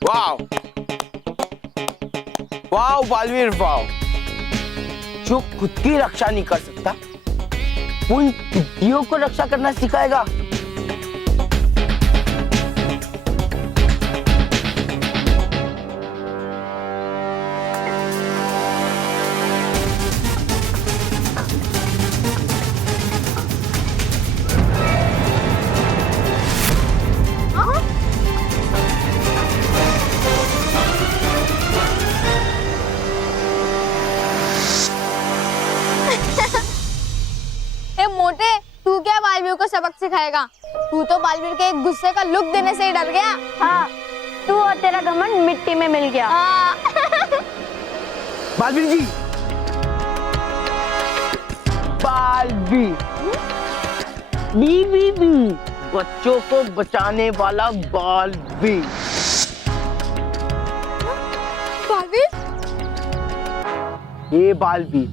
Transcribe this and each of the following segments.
वाव वाव बालवीर वाव। जो खुद की रक्षा नहीं कर सकता उन टिड्डियों को रक्षा करना सिखाएगा। मोटे, तू क्या बालवीर को सबक सिखाएगा? तू तो बालवीर के एक गुस्से का लुक देने से ही डर गया। हाँ, तू और तेरा घमंड मिट्टी में मिल गया। हाँ। बालवीर जी, बालवीर बी बी बी, बच्चों को बचाने वाला बालवीर। बालवीर? ये बालवीर,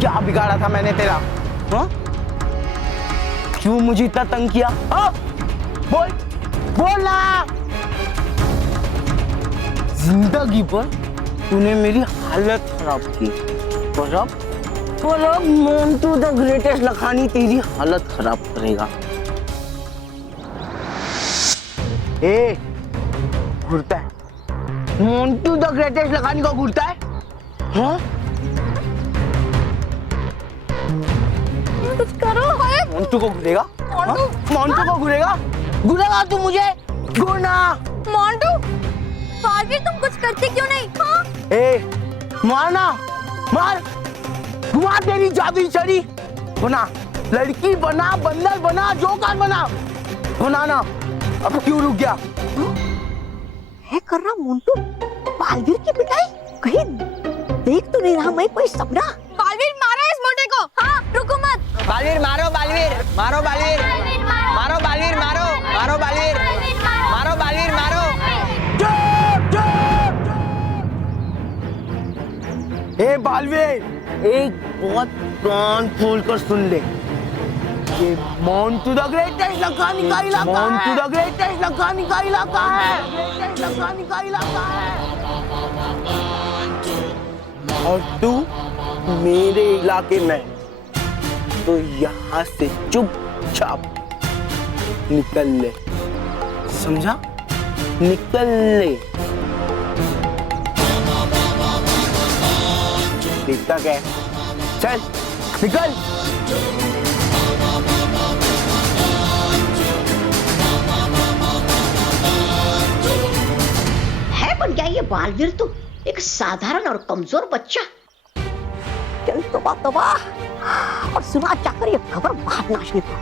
क्या बिगाड़ा था मैंने तेरा? हाँ? क्यों मुझे इतना तंग किया? हाँ? बोल, बोलना। जिंदगी पर तूने मेरी हालत खराब की, और अब मोंटू द ग्रेटेस्ट लखानी तेरी हालत खराब करेगा। ए, घूरता है? मोंटू द ग्रेटेस्ट लखानी को घूरता है? हाँ? कुछ करो। मोंटू को घूरेगा? मोंटू को घूरेगा? घूरेगा तू मुझे? घूरना। मोंटू, बालवीर तुम कुछ करते क्यों नहीं? हाँ? ए, मारना, मार, घुमा तेरी जादुई छड़ी, बना, लड़की बना, बंदर बना, जोकर बना, बनाना। अब क्यों रुक गया? है कर रहा मोंटू बालवीर की पिटाई? कहीं देख तो नहीं रहा मैं कोई सपना? बालवीर मारो इस मोटे को। हाँ, रुको मत। बालवीर मारो, बालवीर मारो, बालवीर मारो, बालवीर मारो, मारो बालवीर मारो, बालवीर मारो। ए बालवीर, एक बहुत कान खोल कर सुन ले। ये मोंटू द ग्रेटेस्ट लखानी का इलाका है। मोंटू द ग्रेटेस्ट लखानी का इलाका है। ग्रेटेस्ट लखानी का इलाका है। और तू मेरे इलाके में, तो यहाँ से चुपचाप निकल ले, समझा? निकल ले। देखता क्या है? चल निकल। है बन गया ये बालवीर तो एक साधारण और कमजोर बच्चा। चल तबाह तबाह, और सुना चाकर ये खबर बाहर नाचने को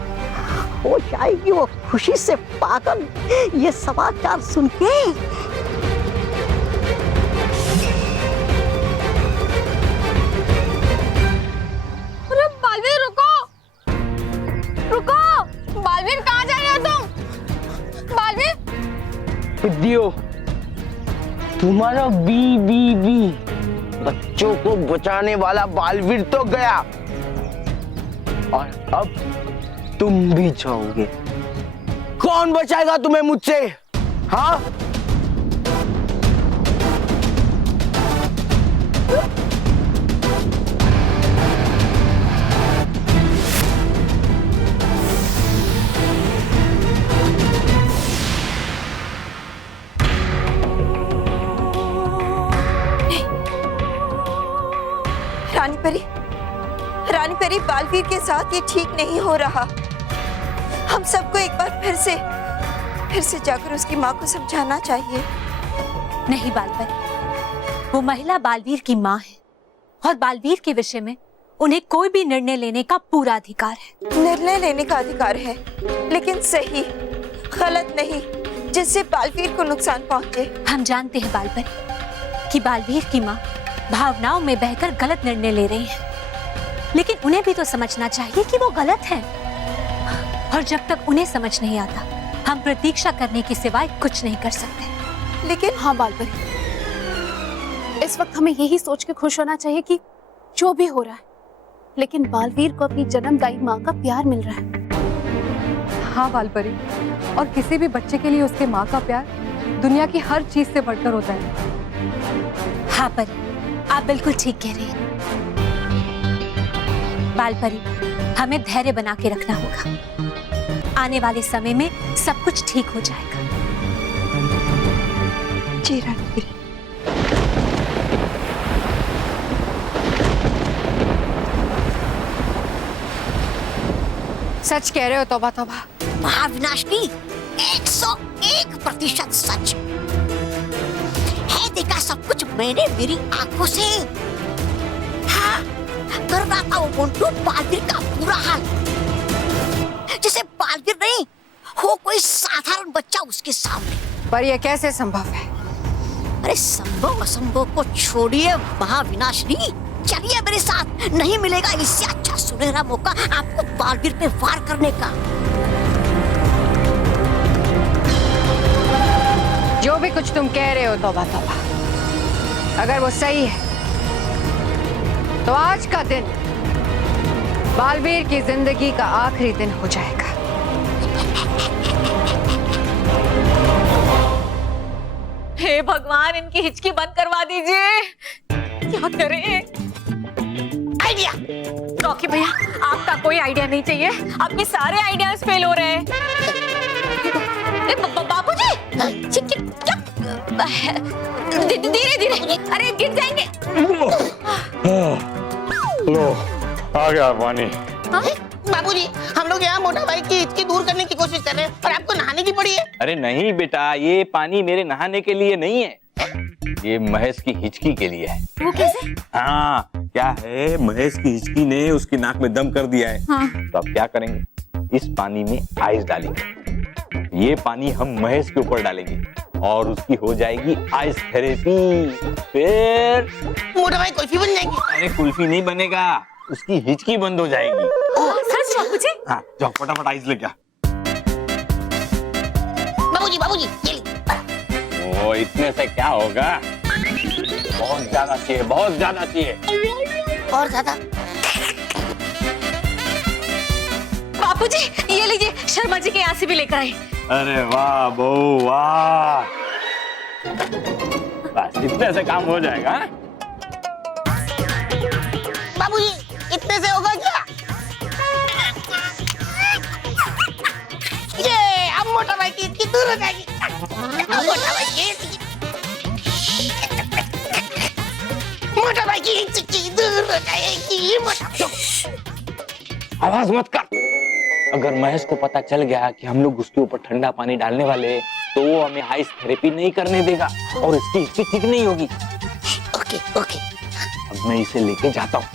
हो जाएगी वो खुशी से पागल ये समाचार सुन के। अरे बालवीर रुको, रुको। बालवीर कहाँ जा रहे हो तुम? बालवीर? टिड्डियों, तुम्हारा बी बी बी, बच्चों को बचाने वाला बालवीर तो गया, और अब तुम भी जाओगे। कौन बचाएगा तुम्हें मुझसे? हाँ? रानी परी, बालवीर के साथ ये ठीक नहीं हो रहा। हम सबको एक बार फिर से जाकर उसकी माँ को समझाना चाहिए। नहीं बालपरी, वो महिला बालवीर की माँ है और बालवीर के विषय में उन्हें कोई भी निर्णय लेने का पूरा अधिकार है। निर्णय लेने का अधिकार है, लेकिन सही, गलत नहीं, जिससे बालवीर को नुकसान पहुंचे। हम जानते हैं बालपरी कि बालवीर की माँ भावनाओं में बहकर गलत निर्णय ले रही है, लेकिन उन्हें भी तो समझना चाहिए कि वो गलत है। और जब तक उन्हें समझ नहीं आता, हम प्रतीक्षा करने के सिवाय कुछ नहीं कर सकते। लेकिन हाँ बालपरी, इस वक्त हमें यही सोच के खुश होना चाहिए कि जो भी हो रहा है, लेकिन बालवीर को अपनी जन्मदायी माँ का प्यार मिल रहा है। हाँ बालपरी, और किसी भी बच्चे के लिए उसके माँ का प्यार दुनिया की हर चीज से बढ़कर होता है। हाँ परी, आप बिल्कुल ठीक कह रही हैं। बाल परी, हमें धैर्य बना के रखना होगा। आने वाले समय में सब कुछ ठीक हो जाएगा। जी रणवीर। सच कह रहे हो तौबा तौबा। महाविनाशनी 101% सच है। देखा सब कुछ मैंने मेरी आंखों से। हाँ, कर रहा था वो मोंटू बालवीर का बुरा हाल, जैसे बालवीर नहीं हो कोई साधारण बच्चा उसके सामने। पर यह कैसे संभव है? अरे संभव असंभव को छोड़िए महाविनाशनी, चलिए मेरे साथ। नहीं मिलेगा इससे अच्छा सुनहरा मौका आपको बालवीर पे वार करने का। जो भी कुछ तुम कह रहे हो तौबा तौबा, अगर वो सही है तो आज का दिन बालवीर की जिंदगी का आखिरी दिन हो जाएगा। हे भगवान, इनकी हिचकी बंद करवा दीजिए। क्या करें? आइडिया। रॉकी भैया, आपका कोई आइडिया नहीं चाहिए। आपके सारे आइडियाज फेल हो रहे हैं। बाबूजी, धीरे धीरे, अरे गिर जाएंगे। लो, आ गया पानी। बाबूजी, हम लोग यहाँ मोटा भाई की हिचकी दूर करने की कोशिश कर रहे हैं और आपको नहाने की पड़ी है। अरे नहीं बेटा, ये पानी मेरे नहाने के लिए नहीं है, ये महेश की हिचकी के लिए है। वो कैसे? हाँ, क्या है, महेश की हिचकी ने उसकी नाक में दम कर दिया है। हाँ। तो अब क्या करेंगे, इस पानी में आइस डालेंगे। ये पानी हम महेश के ऊपर डालेंगे और उसकी हो जाएगी आइस थेरेपी। फिर मोटा भाई कुल्फी बन जाएंगी। अरे कुल्फी नहीं बनेगा, उसकी हिचकी बंद हो जाएगी। सच बाबूजी? हाँ, जाओ फटाफट आइस लेके आ। बाबूजी बाबूजी, ये लीजिए। ओ, इतने से क्या होगा? बहुत ज्यादा चाहिए, बहुत ज्यादा चाहिए। और ज्यादा? बापूजी, ये लीजिए, शर्मा जी के यहाँ से भी लेकर आए। अरे वाह बहू वाह, बस इतने से काम हो जाएगा। बाबूजी, इतने से होगा क्या? ये अब मोटा भाई की हिचकी दूर हो जाएगी। मोटा भाई की हिचकी दूर हो जाएगी। आवाज मत कर। अगर महेश को पता चल गया कि हम लोग उसके ऊपर ठंडा पानी डालने वाले, तो वो हमें आइस थेरेपी नहीं करने देगा और इसकी हिचकी ठीक नहीं होगी। Okay okay. अब मैं इसे लेके जाता हूँ।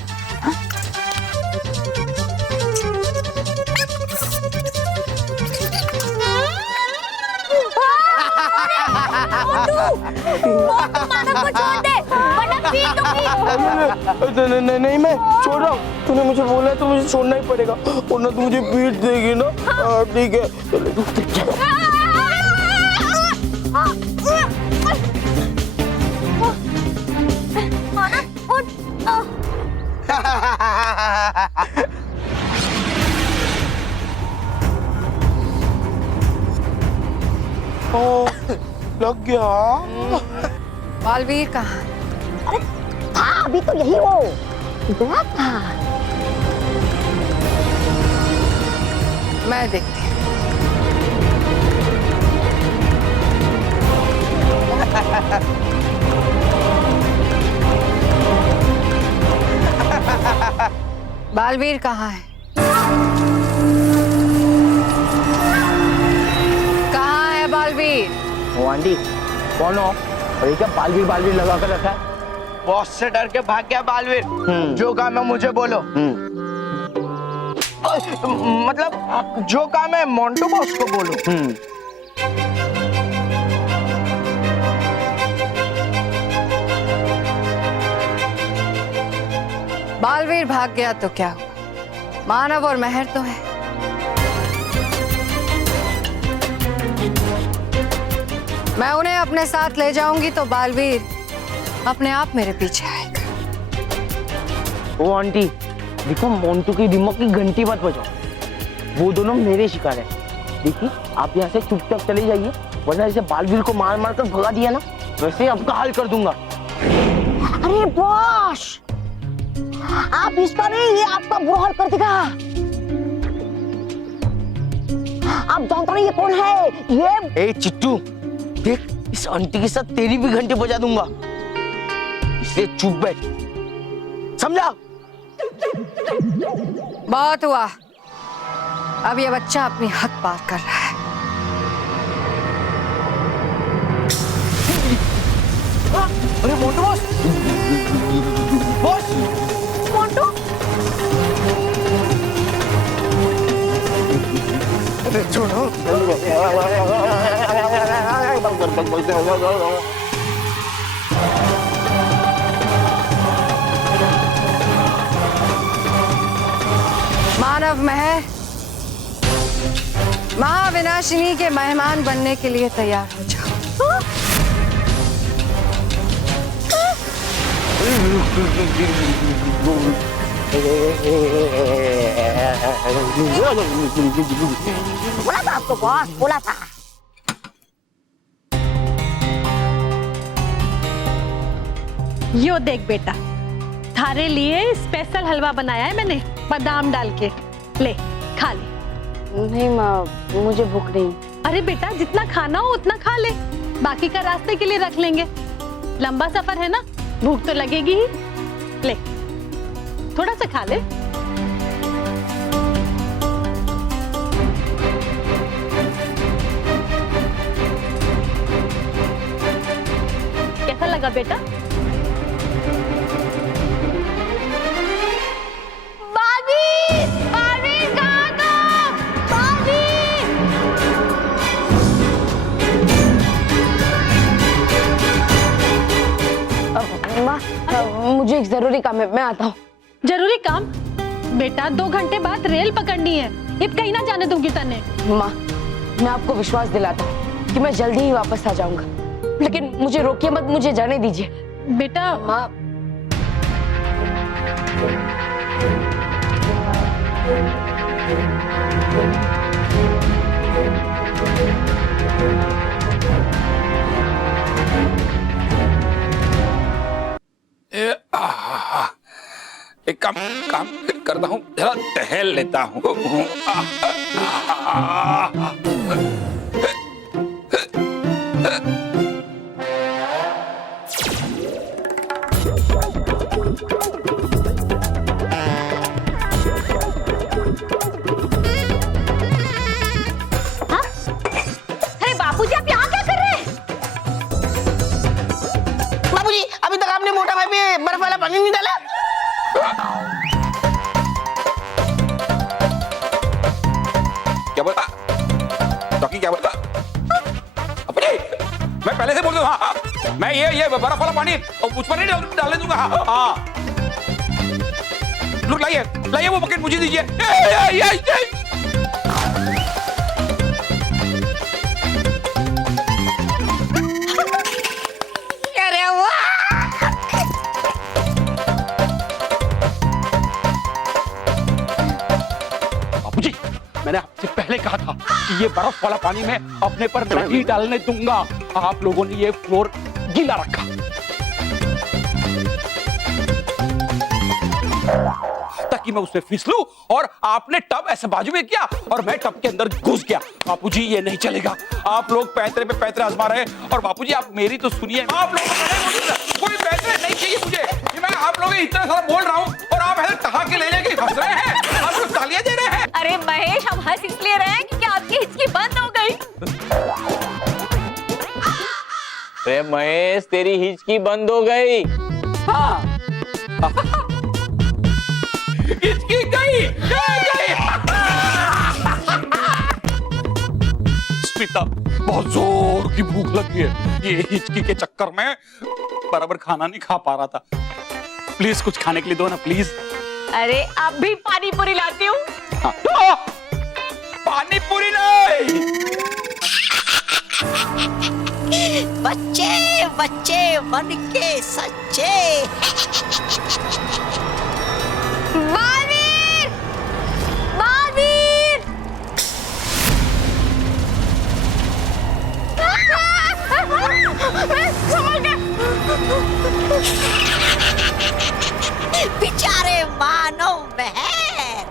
नहीं, मैं छोड़ रहा हूँ। तूने मुझे बोला है तो मुझे छोड़ना ही पड़ेगा, वरना तू मुझे पीट देगी ना। ठीक है, चलो। ओ, लग गया। बालवीर कहाँ? हाँ, अभी तो यही हो गया था। मैं देखती हूँ। बालवीर कहाँ है? कहाँ है बालवीर? ओ आंटी, कौन हो? और ये क्या बालवीर लगा कर रखा है? बॉस से डर के भाग गया बालवीर। जो काम है मुझे बोलो। मतलब जो काम है मोंटू बॉस को बोलो। बालवीर भाग गया तो क्या हुआ? मानव और मेहर तो है। मैं उन्हें अपने साथ ले जाऊंगी तो बालवीर अपने आप मेरे पीछे आएगा। ओ आंटी, देखो मोंटू की दिमाग की घंटी मत बजाओ, वो दोनों मेरे शिकार है। देखिए, आप यहाँ से चुपचाप चले जाइए, वरना इसे बालवीर को मार मार कर भगा दिया ना, वैसे ही आपका हाल कर दूंगा। अरे बॉस, आप इसका नहीं, ये आपका बुरा हाल कर देगा। आप जानते नहीं ये कौन है? ये ए चिट्टू, देख इस आंटी के साथ तेरी भी घंटे बजा दूंगा, इसलिए चुप बैठ, समझा? बहुत हुआ, अब ये बच्चा अपनी हद पार कर रहा है। अरे मोंटू बॉस, बॉस, मोंटू, अरे छोड़ो। मानव मह महाविनाशिनी के मेहमान बनने के लिए तैयार हो जाओ। बोला था आपको बॉस, बोला था। यो देख बेटा, थारे लिए स्पेशल हलवा बनाया है मैंने, बादाम डाल के, ले खा ले। नहीं माँ, मुझे भूख नहीं। अरे बेटा, जितना खाना हो उतना खा ले, बाकी का रास्ते के लिए रख लेंगे। लंबा सफर है ना, भूख तो लगेगी ही। ले थोड़ा सा खा ले। कैसा लगा बेटा? मुझे एक जरूरी काम है, मैं आता हूँ। जरूरी काम? बेटा 2 घंटे बाद रेल पकड़नी है, ये कहीं ना जाने दूंगी तने। माँ, मैं आपको विश्वास दिलाता हूँ कि मैं जल्दी ही वापस आ जाऊंगा, लेकिन मुझे रोकिए मत, मुझे जाने दीजिए। बेटा माँ, एक काम करता हूँ, जरा टहल लेता हूँ। अरे बापूजी, आप यहाँ क्या कर रहे हैं? बाबूजी, अभी तक आपने मोटा भाई पे बर्फ वाला पानी नहीं डाला। क्या बोला टॉकी, क्या बोला? अपने मैं पहले से बोल दूं, हाँ, मैं ये बर्फ वाला पानी उस पर नहीं डालने दूंगा। हाँ, लोग लाइए वो बकेट मुझे दीजिए। अरे वाह, बाबूजी, मैंने आपसे पहले कहा था कि ये बर्फ वाला पानी मैं अपने पर नहीं डालने दूंगा। आप लोगों ने ये फ्लोर गीला रखा, ताकि मैं उसमें फिसलूं, और आपने टब ऐसे बाजू में किया और मैं टब के अंदर घुस गया। बापूजी, ये नहीं चलेगा। आप लोग पैतरे पे पैतरे आजमा रहे हैं, और बापूजी आप मेरी तो सुनिए। आप लोगों को कोई पैतरे नहीं चाहिए मुझे, कि मैं आप लोगों इतना सारा बोल रहा हूँ और आप ऐसे टहा के ले लेके हंस रहे हैं, आप लोग तालियां दे रहे हैं। अरे महेश, हम हंस इसलिए रहे हैं क्योंकि आपकी हिचकी बंद हो गई। अरे महेश, तेरी हिचकी बंद हो गई। हाँ, हिचकी गई। स्मिता, बहुत जोर की भूख लगी है, ये हिचकी के चक्कर में बराबर खाना नहीं खा पा रहा था। प्लीज कुछ खाने के लिए दो ना, प्लीज। अरे अब भी पानी पूरी लाती हूँ। हाँ। पानी पूरी नहीं। बच्चे बच्चे बन के सच्चे। बालवीर! बालवीर! संभल के। बेचारे मानव महर।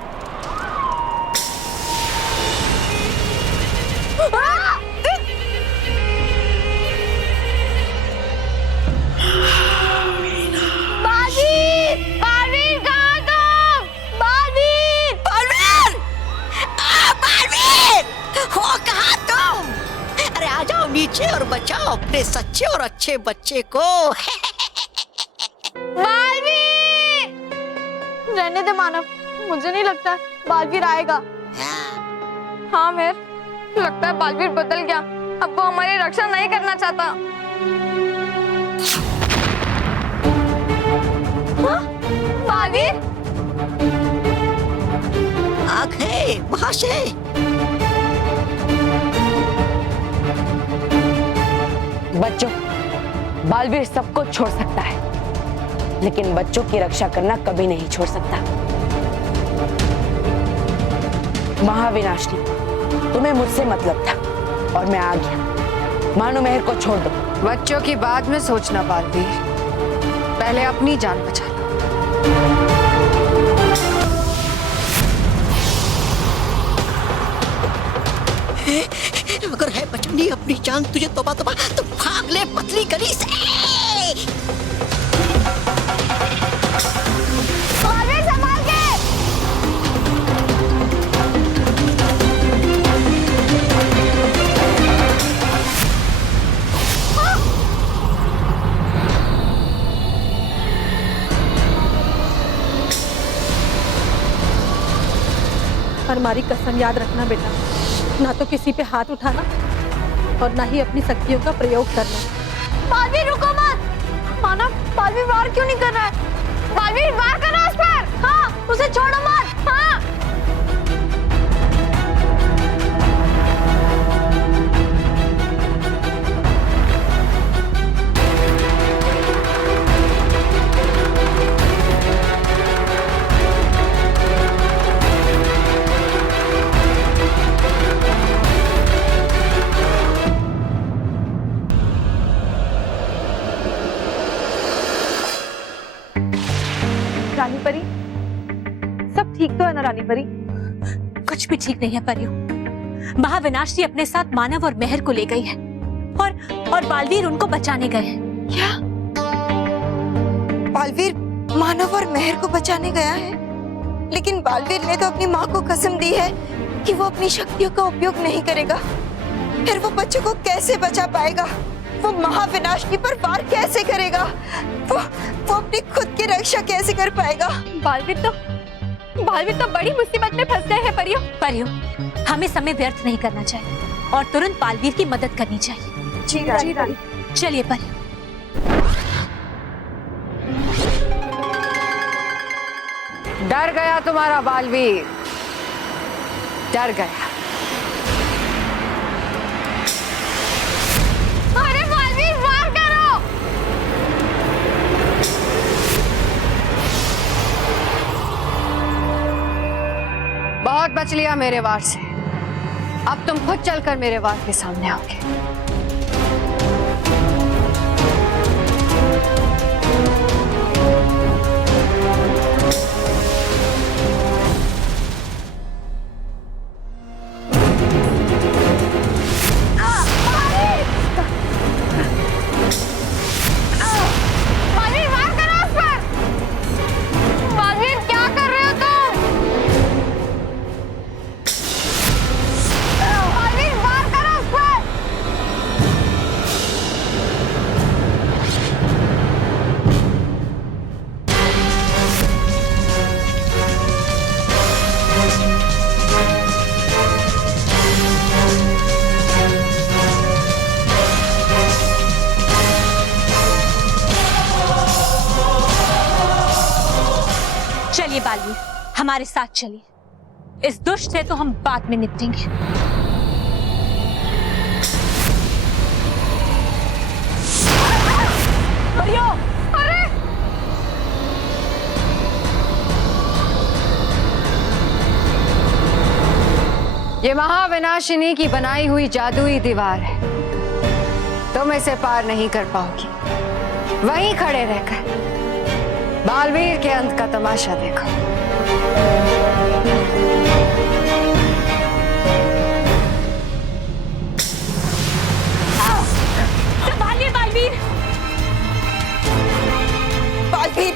बालवीर, बालवीर कहाँ तुम? बालवीर, बालवीर, बालवीर, हो कहाँ तुम? अरे आ जाओ नीचे और बचाओ अपने सच्चे और अच्छे बच्चे को। बालवीर! रहने दे मानव, मुझे नहीं लगता बालवीर आएगा। हाँ मेर, लगता है बालवीर बदल गया, अब वो हमारी रक्षा नहीं करना चाहता। हाँ? बालवीर? आग है वहां से। बच्चों, बालवीर सबको छोड़ सकता है, लेकिन बच्चों की रक्षा करना कभी नहीं छोड़ सकता। महाविनाशनी, तुम्हें मुझसे मतलब था और मैं आ गया। मानो मेहर को छोड़ दो। बच्चों की बाद में सोचना बालवीर, पहले अपनी जान बचा लो। अगर है बचनी अपनी जान तुझे तोबा तोबा तो भाग ले पतली गली से। बालवीर संभाल के! और हमारी कसम याद रखना बेटा, ना तो किसी पे हाथ उठाना और ना ही अपनी शक्तियों का प्रयोग करना। बालवीर रुको मत! मानव, बालवीर वार क्यों नहीं कर रहा है? बालवीर वार करो उस पर! हाँ, उसे छोड़ो मत! हाँ! रानी परी, सब ठीक तो है ना रानी परी? कुछ भी ठीक नहीं है परियों। महाविनाशी अपने साथ मानव और मेहर को ले गई है और बालवीर उनको बचाने गए हैं। क्या? बालवीर मानव और मेहर को बचाने गया है? लेकिन बालवीर ने तो अपनी माँ को कसम दी है कि वो अपनी शक्तियों का उपयोग नहीं करेगा। फिर वो बच्चों को कैसे बचा पाएगा? वो महाविनाशनी पर वार कैसे करेगा? वो अपनी खुद की रक्षा कैसे कर पाएगा? बालवीर तो बड़ी मुसीबत में फंस गए हैं परियों। परियों, हमें समय व्यर्थ नहीं करना चाहिए और तुरंत बालवीर की मदद करनी चाहिए। जी रानी। चलिए परियों। डर गया तुम्हारा बालवीर, डर गया। अरे बालवीर वार करो! बहुत बच लिया मेरे वार से, अब तुम खुद चलकर मेरे वार के सामने आओगे। बालवीर वार करो उस पर! बालवीर क्या कर रहे हो तुम? बालवीर वार करो उस पर! चलिए बालवीर, हमारे साथ चलिए। इस दुष्ट से तो हम बाद में निपटेंगे। परियों! अरे! ये महाविनाशिनी की बनाई हुई जादुई दीवार है। तुम तुम इसे पार नहीं कर पाओगी। वहीं खड़े रहकर बालवीर के अंत का तमाशा देखो। संभालिए बालवीर। बालवीर,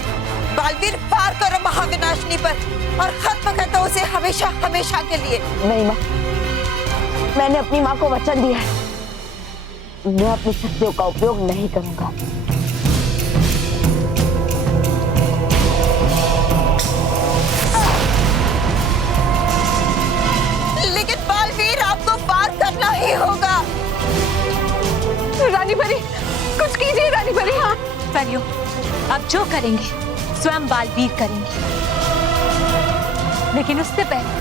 बालवीर पार करो महाविनाशनी पर और खत्म कर दो उसे हमेशा हमेशा के लिए। नहीं माँ, मैंने अपनी माँ को वचन दिया है, मैं अपनी शक्तियों का उपयोग नहीं करूंगा। लेकिन बालवीर आपको पार करना ही होगा। रानी परी, कुछ कीजिए रानी परी। हाँ परियो, अब जो करेंगे स्वयं बालवीर करेंगे, लेकिन उससे पहले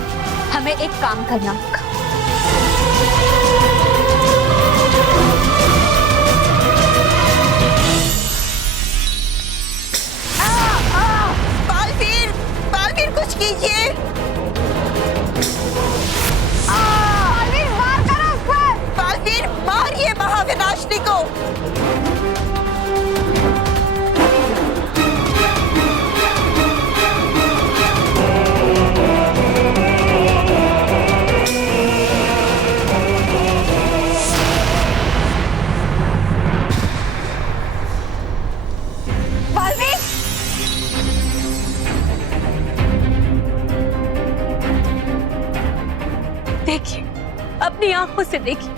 हमें एक काम करना होगा। बालवीर, बालवीर कुछ कीजिए। बालवीर मार करो उस पर। बालवीर मारिए महाविनाशनी को। देखिए, अपनी आंखों से देखिए,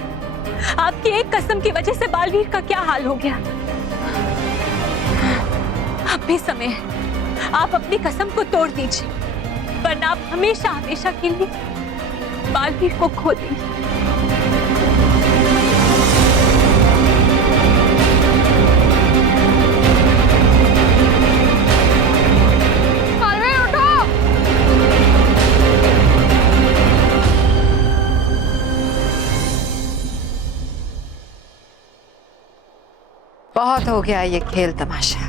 आपकी एक कसम की वजह से बालवीर का क्या हाल हो गया। अब भी समय है, आप अपनी कसम को तोड़ दीजिए, वरना आप हमेशा हमेशा के लिए बालवीर को खो देंगे। बालवीर उठो। बहुत हो गया ये खेल तमाशा।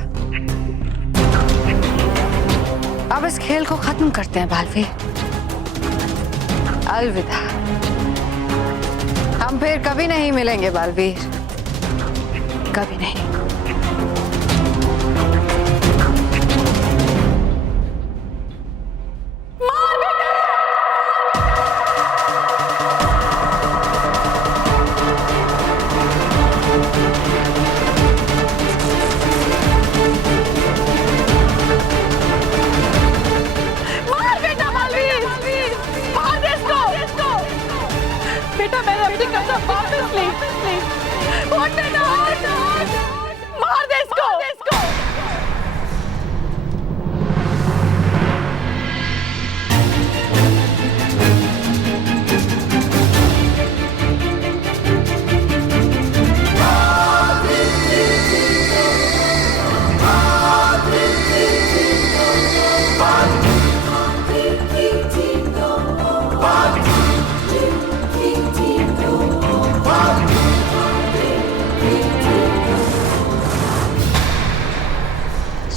अब इस खेल को खत्म करते हैं बालवीर। अलविदा। हम फिर कभी नहीं मिलेंगे बालवीर, कभी नहीं। बेटा मैंने अपनी कसम वापस ली। उठ बेटा, उठ। मार दे इसको।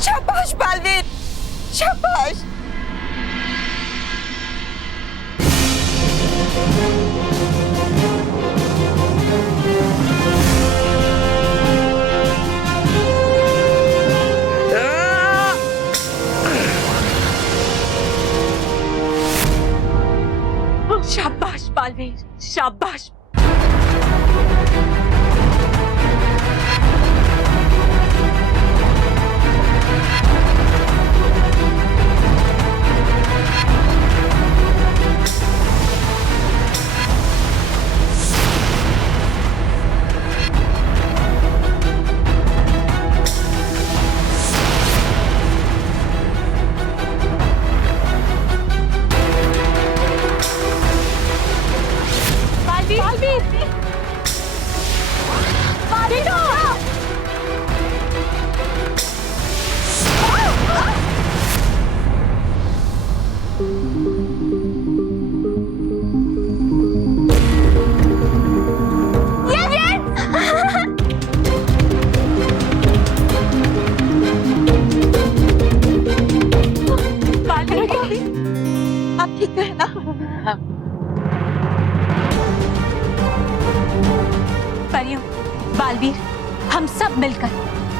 शाबाश बालवीर, शाबाश। शाबाश बालवीर, शाबाश। बालवीर,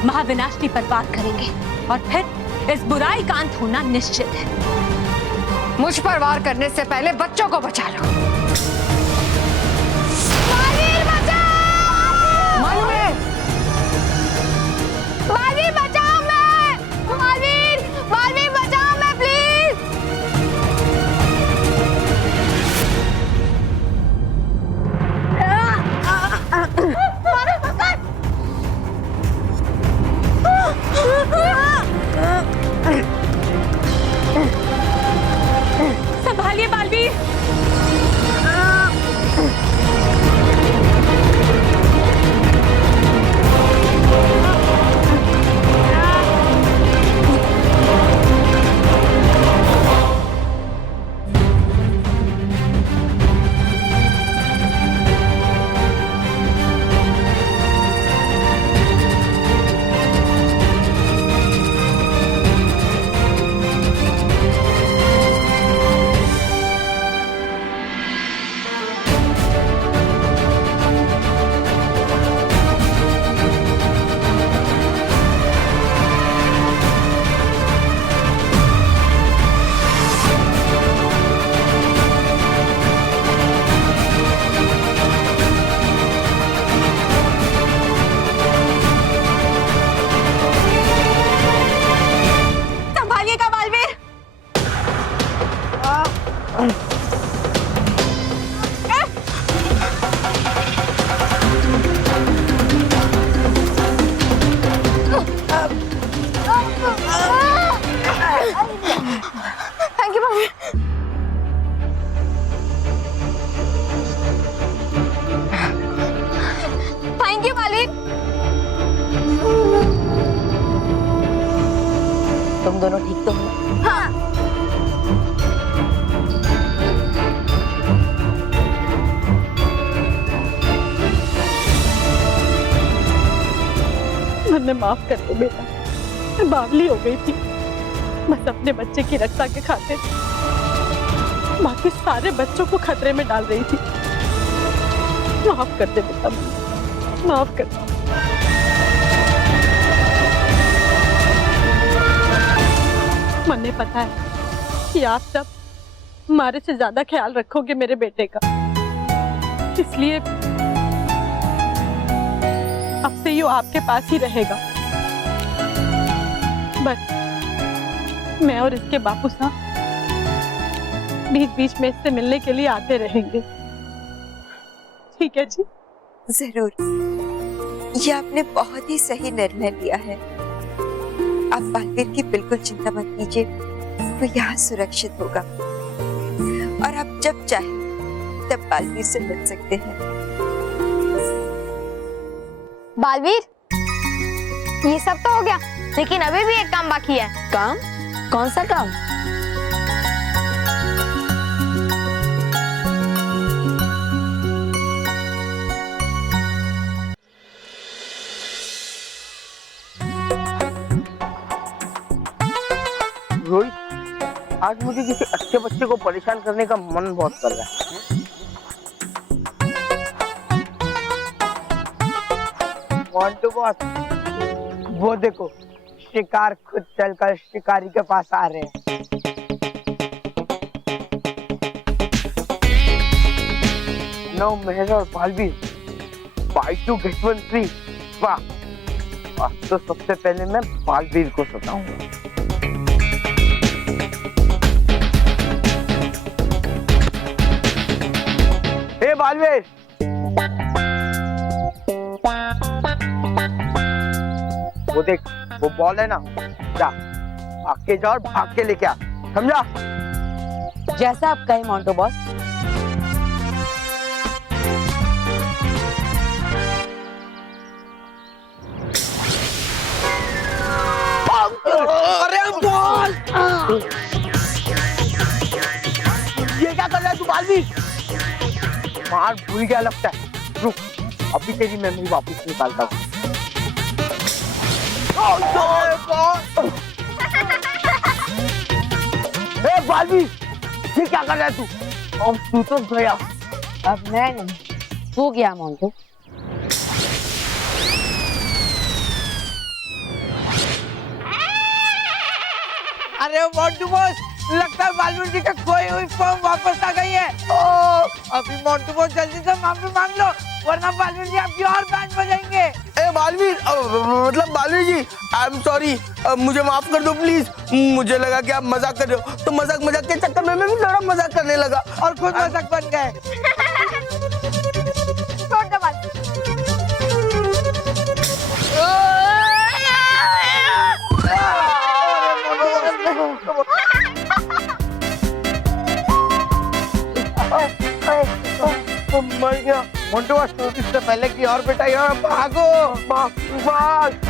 महाविनाशनी पर वार करेंगे और फिर इस बुराई का अंत होना निश्चित है। मुझ पर वार करने से पहले बच्चों को बचा लो। बालवीर बचाओ मैं, बालवीर बचाओ मैं प्लीज। संभालिए Baalveer. Thank you Baalveer. Thank you Baalveer. तुम दोनों ठीक तो हो? हाँ। मैंने माफ कर दे बेटा, मैं बावली हो गई थी। बस अपने बच्चे की रक्षा के खातिर बाकी सारे बच्चों को खतरे में डाल रही थी। माफ कर दे बेटा, माफ कर दे। मुझे पता है कि आप सब हमारे से ज्यादा ख्याल रखोगे मेरे बेटे का, इसलिए अब से ये आपके पास ही रहेगा। बस मैं और इसके बापू साहब बीच बीच में इससे मिलने के लिए आते रहेंगे। ठीक है जी? जरूर, ये आपने बहुत ही सही निर्णय लिया है। आप बालवीर की बिल्कुल चिंता मत कीजिए, वो यहाँ सुरक्षित होगा और आप जब चाहे तब बालवीर से मिल सकते हैं। बालवीर, ये सब तो हो गया, लेकिन अभी भी एक काम बाकी है। काम? कौन सा काम? रोहित, आज मुझे किसी अच्छे बच्चे को परेशान करने का मन बहुत कर रहा है। मोंटू बॉस, वो देखो, शिकार खुद चलकर शिकारी के पास आ रहे हैं। नो महेश और बालवीर, buy 2 get 1 free। वाह, आज तो सबसे पहले मैं बालवीर को सताऊंगा। हे बालवीर, वो देख, वो बॉल है ना, जा आके जा और भाग के लेके आ, समझा? जैसा आप कहें मोंटू बॉस। अरे बॉल! ये क्या कर रहा है तू बालवीर? मार भूल गया लगता है। रुक, अभी तेरी मेमोरी वापस निकालता हूँ। बालवीर, ये क्या कर रहा है तू? अब तू तो गया। अब मैं नहीं, तू गया मोंटू। अरे मोंटू बॉस, लगता है बालवीर जी का खोई हुई फॉर्म वापस आ गई है। अभी मोंटू बॉस जल्दी से माफी मांग लो, वरना बालवीर जी आपकी और बैंड बजाएंगे। ए बालवीर, मतलब बालवीर जी, आई एम सॉरी, मुझे माफ कर दो प्लीज। मुझे लगा कि आप मजाक कर रहे हो, तो मजाक के चक्कर में मैं भी थोड़ा मजाक करने लगा और खुद मजाक बन गए। छोड़ दो बात। मर गया मोंटू बॉस, इससे पहले कि और बेटा यहाँ भागो। भाग।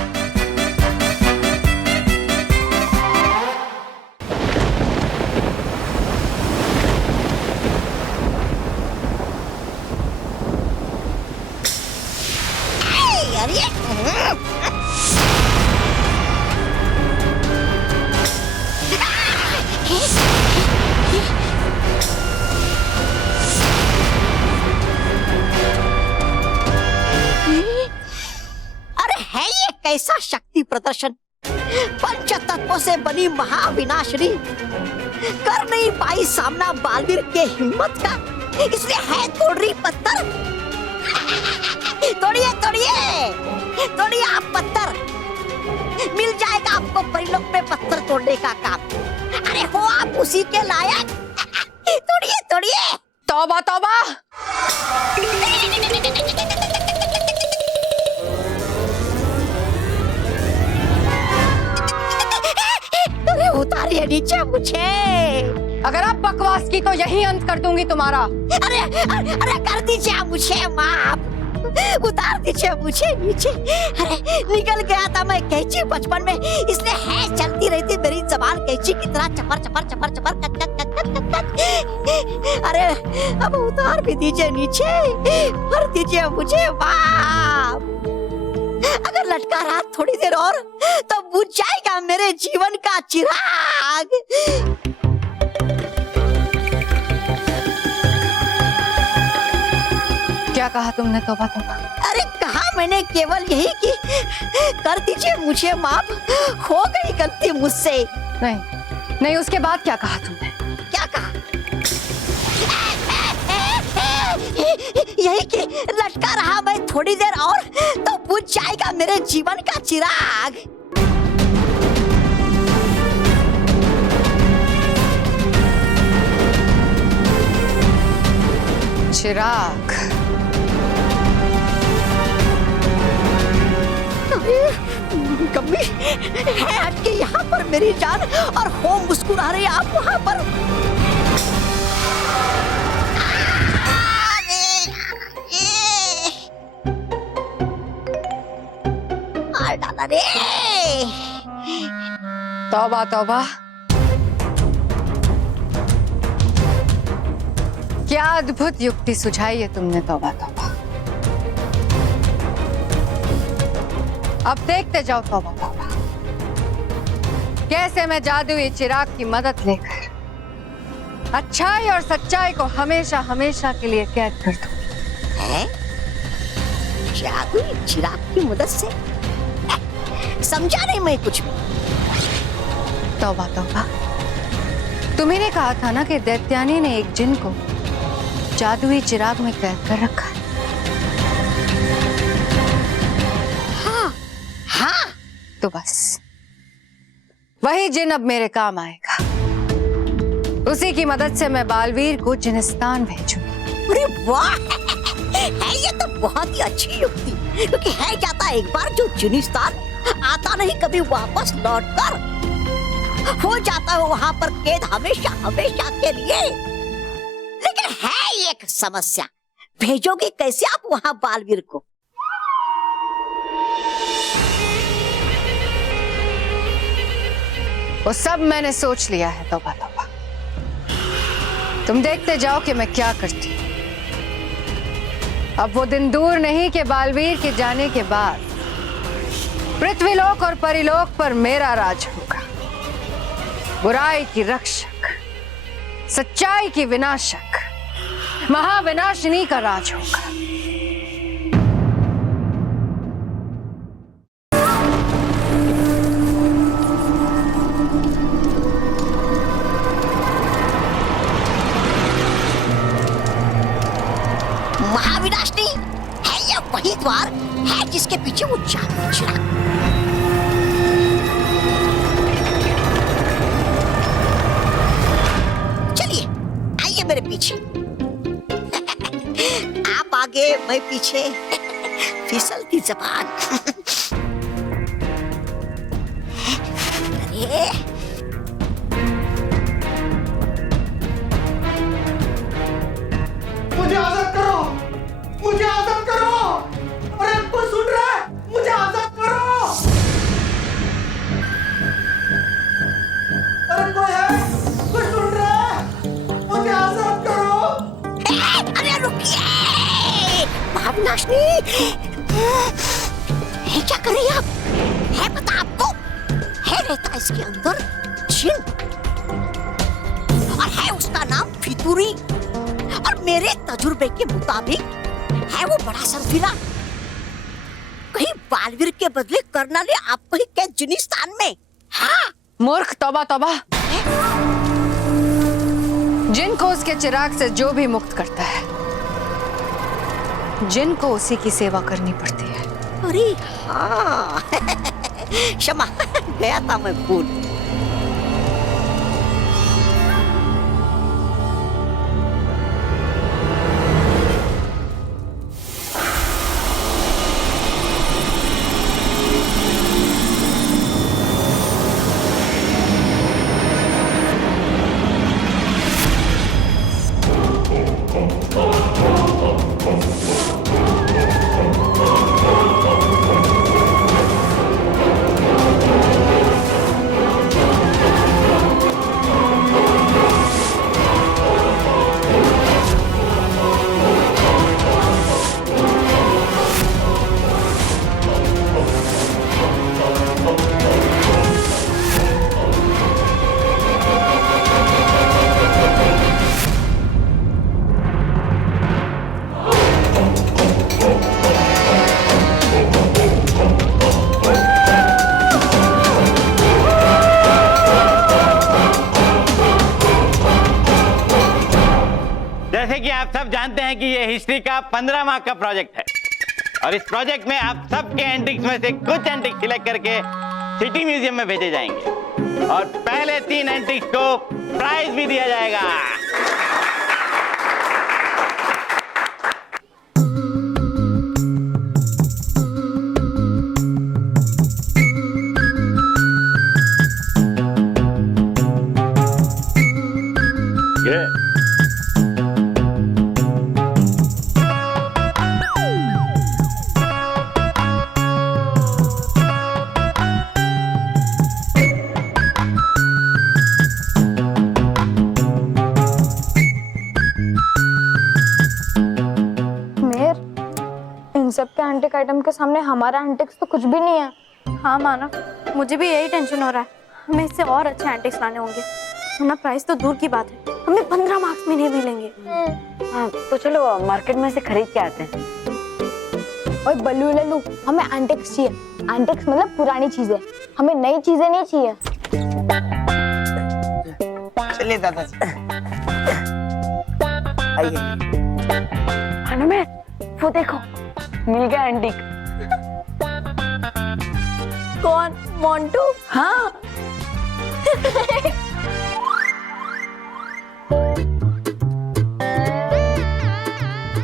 अरे है ये कैसा शक्ति प्रदर्शन? पंच तत्वों से बनी महाविनाशिनी कर नहीं पाई सामना बालवीर के हिम्मत का, इसलिए है तोड़ी पत्थर। तोड़िए तोड़िए तोड़िए आप पत्थर, मिल जाएगा आपको परिलोक में पत्थर तोड़ने का काम। अरे हो आप उसी के लायक। तोड़िए तोड़िए। तौबा तौबा, अरे उतारिए नीचे मुझे। अगर आप बकवास की तो यही अंत कर दूंगी तुम्हारा। अरे अरे अरे कर दीजिए मुझे माफ, उतार दीजिए मुझे नीचे। अरे निकल गया था मैं कैंची बचपन में, इसलिए है चलती रहती मेरी जबान कैंची की तरह चपर चपर चपर चपर cut cut cut cut cut cut. अरे अब उतार भी दीजिए नीचे, कर दीजिए मुझे माफ। अगर लटका रहा थोड़ी देर और तो बुझ जाएगा मेरे जीवन का चिराग। क्या कहा तुमने तौबा तौबा? अरे कहा मैंने केवल यही कि कर दीजिए मुझे माफ, हो गई गलती मुझसे। नहीं नहीं, उसके बाद क्या कहा तुमने? क्या कहा? यही कि लटका रहा मैं थोड़ी देर और तो बुझ जाएगा मेरे जीवन का चिराग। चिराग? कम्मी है हटके यहाँ पर मेरी जान, और हो मुस्कुरा रहे आप वहाँ पर। मार डाला रे। तौबा तौबा, क्या अद्भुत युक्ति सुझाई है तुमने तौबा तौबा। अब देखते जाओ तौबा तौबा, कैसे मैं जादुई चिराग की मदद लेकर अच्छाई और सच्चाई को हमेशा हमेशा के लिए कैद कर दूंगी। है? जादुई चिराग की मदद से? समझा नहीं मैं कुछ भी। तौबा तौबा, तुम्ही ने कहा था ना कि दैत्यानी ने एक जिन को जादुई चिराग में कैद कर रखा है। हाँ, तो बस वही जिन अब मेरे काम आएगा। उसी की मदद से मैं बालवीर को जिनिस्तान भेजूंगी। अरे वाह, है ये तो बहुत ही अच्छी युक्ति, क्योंकि है जाता एक बार जो जिनिस्तान आता नहीं कभी वापस लौट कर, हो जाता है वहां पर कैद हमेशा हमेशा के लिए। लेकिन है एक समस्या, भेजोगे कैसे आप वहां बालवीर को? वो सब मैंने सोच लिया है तौबा तौबा, तुम देखते जाओ कि मैं क्या करती हूँ। अब वो दिन दूर नहीं कि बालवीर के जाने के बाद पृथ्वीलोक और परिलोक पर मेरा राज होगा। बुराई की रक्षक, सच्चाई की विनाशक, महाविनाशिनी का राज होगा। आगे मैं पीछे फिसलती जबान। अरे मुझे आजाद करो, मुझे आजाद करो। अरे कोई सुन रहा है? मुझे आजाद करो। अरे कोई है? कोई सुन रहा है? मुझे आजाद करो। अरे रुकिए भावनाशनी, ये क्या कर रही हैं आप? है पता आपको? है रहता इसके अंदर जिन, और है उसका नाम फितूरी, और मेरे तजुर्बे के मुताबिक है वो बड़ा सरफिरा। कहीं बालवीर के बदले करना ले आपको ही क्या जिनिस्तान में? हाँ मूर्ख, तौबा तौबा। जिन को उसके चिराग से जो भी मुक्त करता है, जिन को उसी की सेवा करनी पड़ती है। अरे हाँ क्षमा, गया था मैं भूल। जैसे कि आप सब जानते हैं कि ये हिस्ट्री का 15 माह का प्रोजेक्ट है, और इस प्रोजेक्ट में आप सबके एंटिक्स में से कुछ एंटिक्स सिलेक्ट करके सिटी म्यूजियम में भेजे जाएंगे, और पहले 3 एंटिक्स को प्राइज भी दिया जाएगा। सबके एंटिक आइटम के सामने हमारा एंटिक्स तो कुछ भी नहीं है। हाँ मानव, मुझे भी यही टेंशन हो रहा है। हमें इससे और अच्छे एंटिक्स लाने होंगे, वरना प्राइस तो दूर की बात है, हमें 15 मार्क्स में नहीं मिलेंगे। हाँ, तो चलो मार्केट में से खरीद के आते हैं। ओए बल्लू लल्लू, हमें एंटिक्स चाहिए। एंटिक्स मतलब पुरानी चीजें, हमें नई चीजें नहीं चाहिए। चलिए दादाजी, आइए। हनुमान, वो देखो मिल गया एंटीक। कौन? मोंटू? हाँ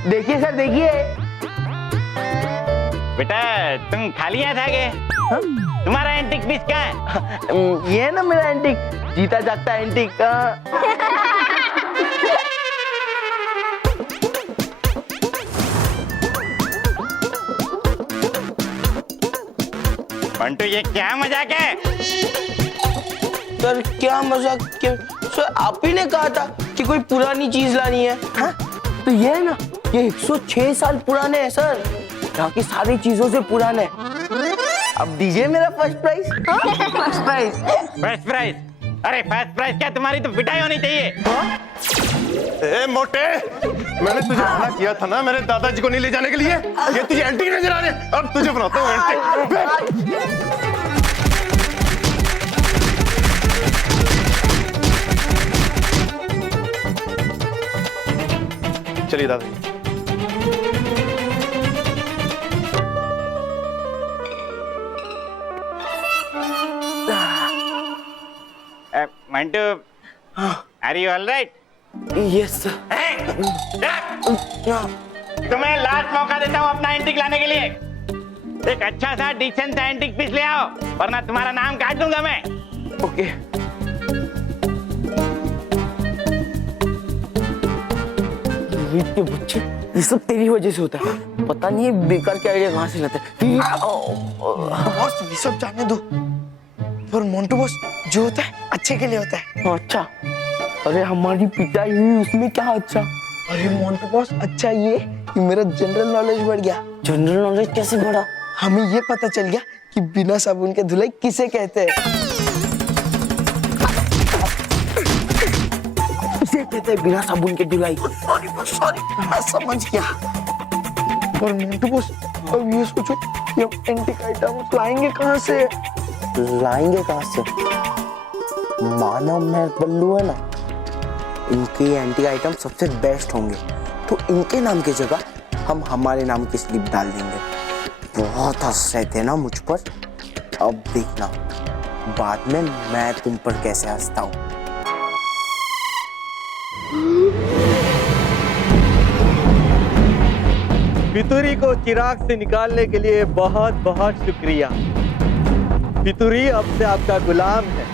देखिए सर, देखिए। बेटा तुम खाली यहाँ था के? तुम्हारा एंटिक पीस कहाँ है? ये है ना मेरा एंटिक, जीता जागता एंटिक। मंटू ये क्या मजाक है? सर क्या मजाक? सर आप ही ने कहा था कि कोई पुरानी चीज लानी है। हा? तो ये है ना, ये 106 साल पुराने हैं सर, यहाँ की सारी चीजों से पुराने। अब दीजिए मेरा first prize. First prize? First prize? अरे फर्स्ट प्राइज क्या, तुम्हारी तो पिटाई होनी चाहिए। ए मोटे, मैंने तुझे मना किया था ना मेरे दादाजी को नहीं ले जाने के लिए। ये तुझे एंटीक नजर आ रहे, अब तुझे बनाता हूँ एंटीक। चलिए दादाजी। Mantu, are you all right? Yes sir. तुम्हें लास्ट मौका देता हूँ अपना एंटीक लाने के लिए। एक अच्छा सा डिसेंट सा एंटीक पीस ले आओ, वरना तुम्हारा नाम काट दूंगा मैं। ओके। रोहित के बच्चे, ये सब तेरी वजह से होता है। पता नहीं है बेकार के आइडिया कहाँ से लाते हैं। बॉस ये सब जाने दो, पर मोंटू बॉस जो होता है अच्छे के लिए होता है। अच्छा, अरे हमारी पिटाई हुई उसमें क्या अच्छा? अरे मोंटू बॉस अच्छा ये कि मेरा जनरल नॉलेज बढ़ गया। जनरल नॉलेज कैसे बढ़ा? हमें ये पता चल गया कि बिना साबुन के धुलाई किसे कहते हैं। इसे कहते हैं बिना साबुन के धुलाई। सॉरी, मैं समझ गया। पर मोंटू बॉस अब ये सोचो कि हम एंटीक आइटम्स लाएंगे कहाँ से? लाएंगे कहाँ से? मानव महर बल्लू है ना, इनके एंटी आइटम सबसे बेस्ट होंगे, तो इनके नाम की जगह हम हमारे नाम की स्लिप डाल देंगे। बहुत हंस रहे थे ना मुझ पर, अब देखना बाद में मैं तुम पर कैसे हंसता हूँ। पितुरी को चिराग से निकालने के लिए बहुत बहुत शुक्रिया। पितुरी अब से आपका गुलाम है।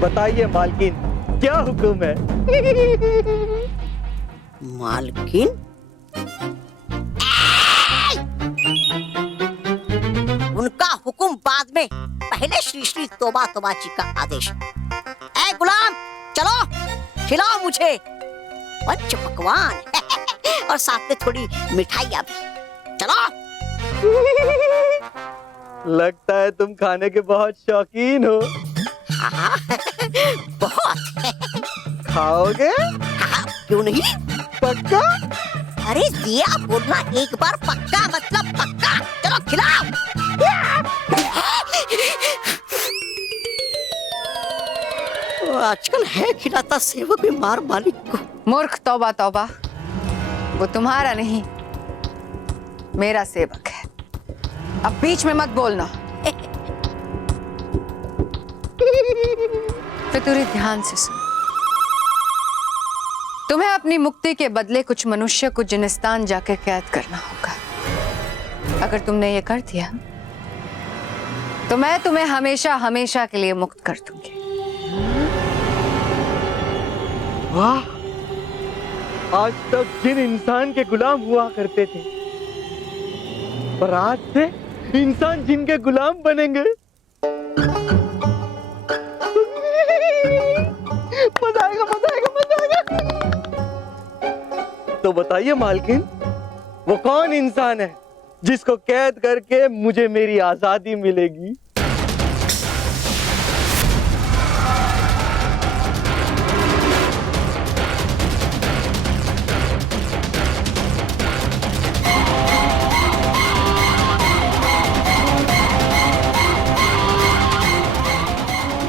बताइए मालकिन, क्या हुक्म है? मालकिन? उनका हुक्म बाद में, पहले श्री श्री तोबा तोबा जी का आदेश। ऐ गुलाम, चलो खिलाओ मुझे पंच पकवान और साथ में थोड़ी मिठाइयाँ भी। चलो। लगता है तुम खाने के बहुत शौकीन हो। हाँ, बहुत। खाओगे? हाँ, क्यों नहीं? पक्का? अरे दिया बोलना एक बार पक्का मतलब पक्का। चलो खिलाओ। आजकल है खिलाता सेवक भी मार मालिक को। मूर्ख, तौबा तौबा, वो तुम्हारा नहीं मेरा सेवक है। अब बीच में मत बोलना। फितूरी, ध्यान से सुनो। तुम्हें अपनी मुक्ति के बदले कुछ मनुष्य को जिनिस्तान जाकर कैद करना होगा। अगर तुमने ये कर दिया तो मैं तुम्हें हमेशा हमेशा के लिए मुक्त कर दूंगी। वाह, आज तक जिन इंसान के गुलाम हुआ करते थे, पर आज से इंसान जिनके गुलाम बनेंगे। मजा आएगा, मजा आएगा, मजा आएगा। तो बताइए मालकिन, वो कौन इंसान है जिसको कैद करके मुझे मेरी आजादी मिलेगी?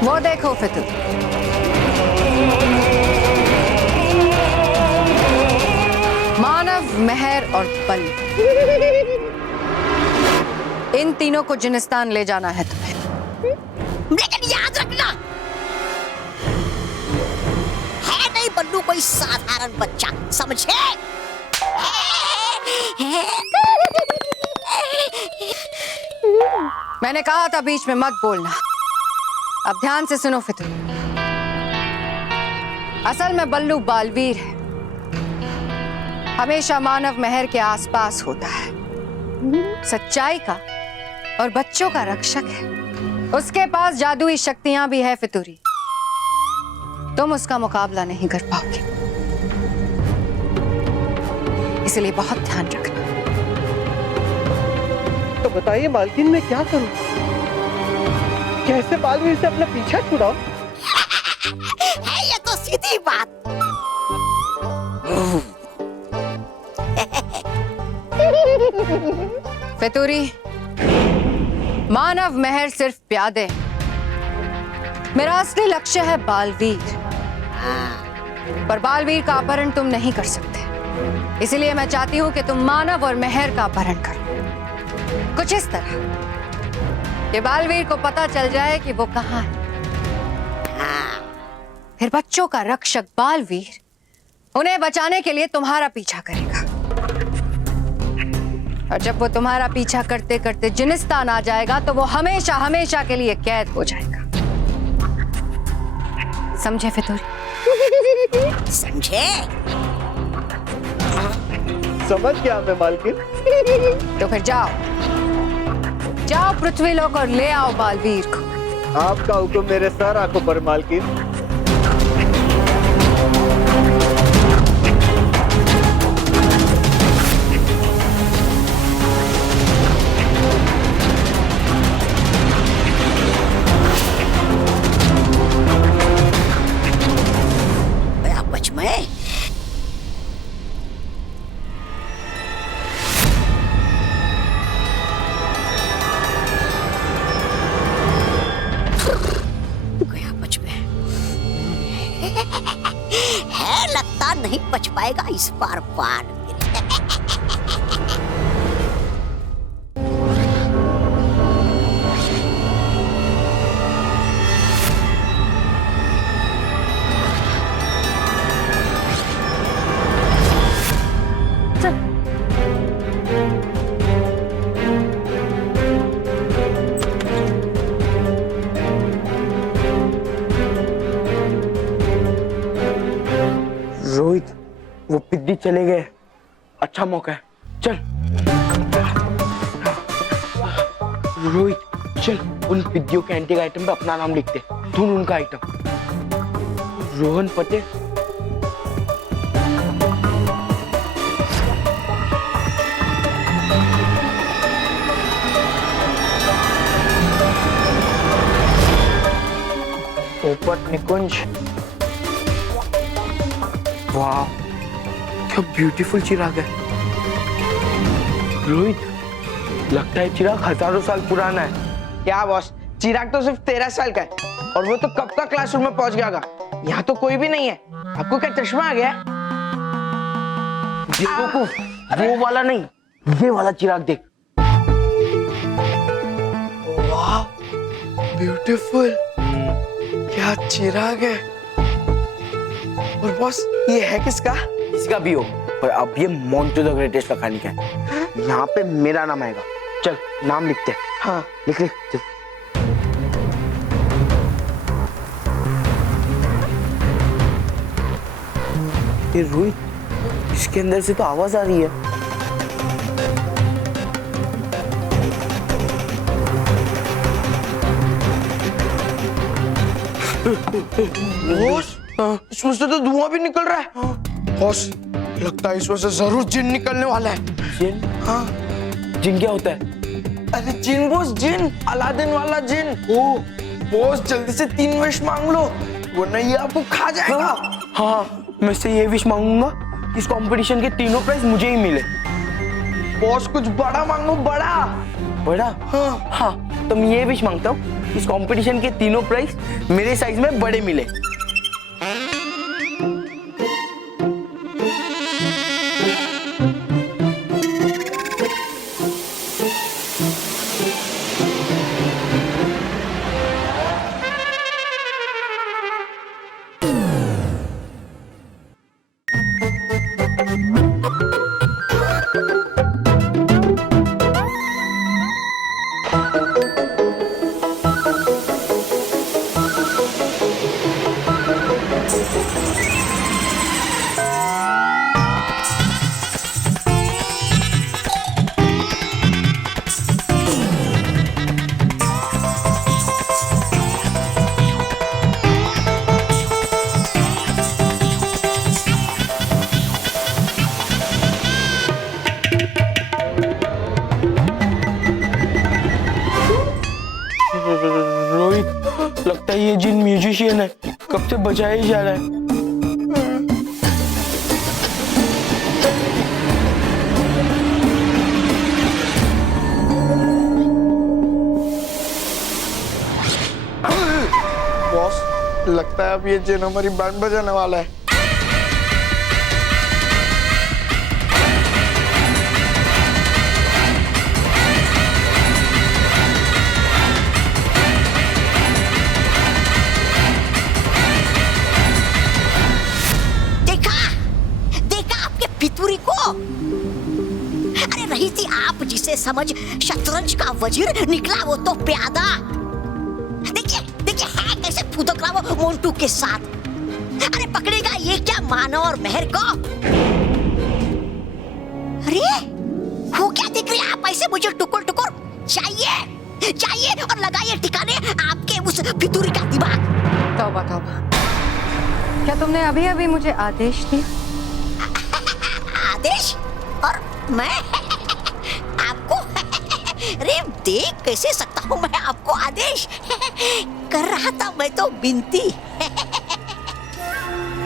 वो देखो फितूर, मानव, महर और बल, इन तीनों को जिनिस्तान ले जाना है तुम्हें। लेकिन याद रखना, है नहीं बल्लू कोई साधारण बच्चा, समझे? मैंने कहा था बीच में मत बोलना। अब ध्यान से सुनो फितूर। असल में बल्लू बालवीर है, हमेशा मानव महर के आसपास होता है, सच्चाई का और बच्चों का रक्षक है। उसके पास जादुई शक्तियां भी है फितूरी, तुम उसका मुकाबला नहीं कर पाओगे, इसलिए बहुत ध्यान रखना। तो बताइए मालकिन, मैं क्या करूं? कैसे बालवीर से अपना पीछा छुड़ाऊं? है ये तो सीधी बात। फितूरी, मानव महर सिर्फ प्यादे, मेरा असली लक्ष्य है बालवीर। पर बालवीर का अपहरण तुम नहीं कर सकते, इसलिए मैं चाहती हूं कि तुम मानव और महर का अपहरण करो, कुछ इस तरह कि बालवीर को पता चल जाए कि वो कहाँ है। फिर बच्चों का रक्षक बालवीर उन्हें बचाने के लिए तुम्हारा पीछा करेगा। और जब वो तुम्हारा पीछा करते करते जिनिस्तान आ जाएगा तो वो हमेशा हमेशा के लिए कैद हो जाएगा। समझे फितूरी? समझे? समझ गया मैं मालकिन। तो फिर जाओ जाओ पृथ्वीलोक और ले आओ बालवीर को। आपका हुक्म मेरे सर आंखों पर मालकिन। गया बच में। गया बच में। है लगता नहीं बच पाएगा इस बार पान। रोहित, वो पिद्दी चले गए, अच्छा मौका है, चल। रोहित चल, उन पिद्दियों के एंटीक आइटम पे अपना नाम लिखते, ढूंढ उनका आइटम। रोहन पटेल। पोपट निकुंज। वाह, क्या ब्यूटीफुल चिराग है। रोहित, लगता है चिराग हजारों साल पुराना है। क्या बॉस, चिराग तो सिर्फ 13 साल का है और वो तो कब का क्लासरूम में पहुंच गया होगा। यहाँ तो कोई भी नहीं है। आपको क्या चश्मा आ गया? देखो, वो वाला नहीं, ये वाला चिराग देख। वाह, ब्यूटीफुल, क्या चिराग है। और बॉस, ये है किसका? इसका भी हो, पर अब ये मोंटू द ग्रेटेस्ट लखानी का है। यहाँ पे मेरा नाम आएगा। चल, नाम लिखते हैं। हाँ, लिख ले, चल। ये रोहित, इसके अंदर से तो आवाज आ रही है। बॉस, इसमें से तो धुआं भी निकल रहा है। बॉस, लगता है इसमें से जरूर जिन निकलने वाला है। जिन? हाँ। जिन क्या होता है? अरे जिन बॉस, जिन, अलादीन वाला जिन। ओ बॉस, जल्दी से 3 विश मांग लो, वरना ये आपको खा जाएगा। हाँ, मैं से ये विश मांगूंगा, इस कंपटीशन के तीनों प्राइज मुझे ही मिले। बॉस, कुछ बड़ा मांगो, बड़ा। बड़ा? हाँ। हाँ, तो मैं ये विश मांगता हूँ, इस कंपटीशन के तीनों प्राइज मेरे साइज में बड़े मिले। रोहित, लगता है ये जिन म्यूजिशियन है, कब से बजाया ही जा रहा है। बॉस, लगता है अब ये जिन हमारी बैंड बजाने वाला है। देखा आपके पितूरी को। अरे रही थी आप समझ शतरंज का वजीर निकला वो तो प्यादा। देखिए देखिए है कैसे फुदक रहा वो मोंटू के साथ। अरे पकड़ेगा ये क्या मानव और मेहर को? अरे वो क्या देख रहे हैं आप ऐसे मुझे टुकुर टुकुर? चाहिए चाहिए और लगाइए ठिकाने आपके उस फितूरी का दिमाग। तौबा तौबा, क्या तुमने अभी अभी मुझे आदेश दिया? आदेश? और मैं आपको अरे देख कैसे सकता हूँ मैं आपको आदेश? कर रहा था मैं तो बिनती।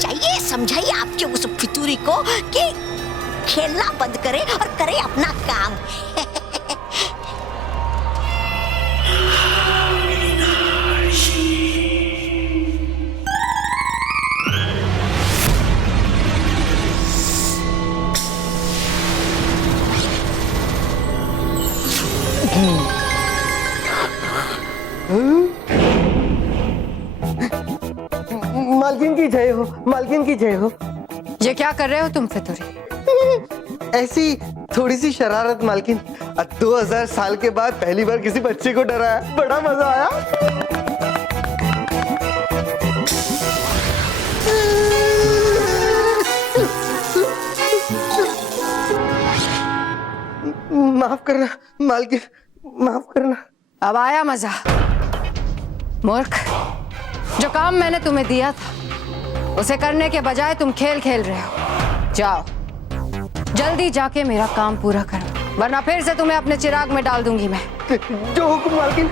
चाहिए समझाइए आपके उस फितूरी को कि खेलना बंद करे और करे अपना काम। मालकिन की जय हो, मालकिन की जय हो। ये क्या कर रहे हो तुम फितूरी? ऐसी थोड़ी सी शरारत मालकिन। 2000 साल के बाद पहली बार किसी बच्चे को डराया, बड़ा मजा आया। माफ करना मालकिन, माफ करना। अब आया मजा? मूर्ख, जो काम मैंने तुम्हें दिया था उसे करने के बजाय तुम खेल खेल रहे हो। जाओ जल्दी जाके मेरा काम पूरा करो, वरना फिर से तुम्हें अपने चिराग में डाल दूंगी मैं। जो हुकुम मालकिन,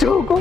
जो हुकुम।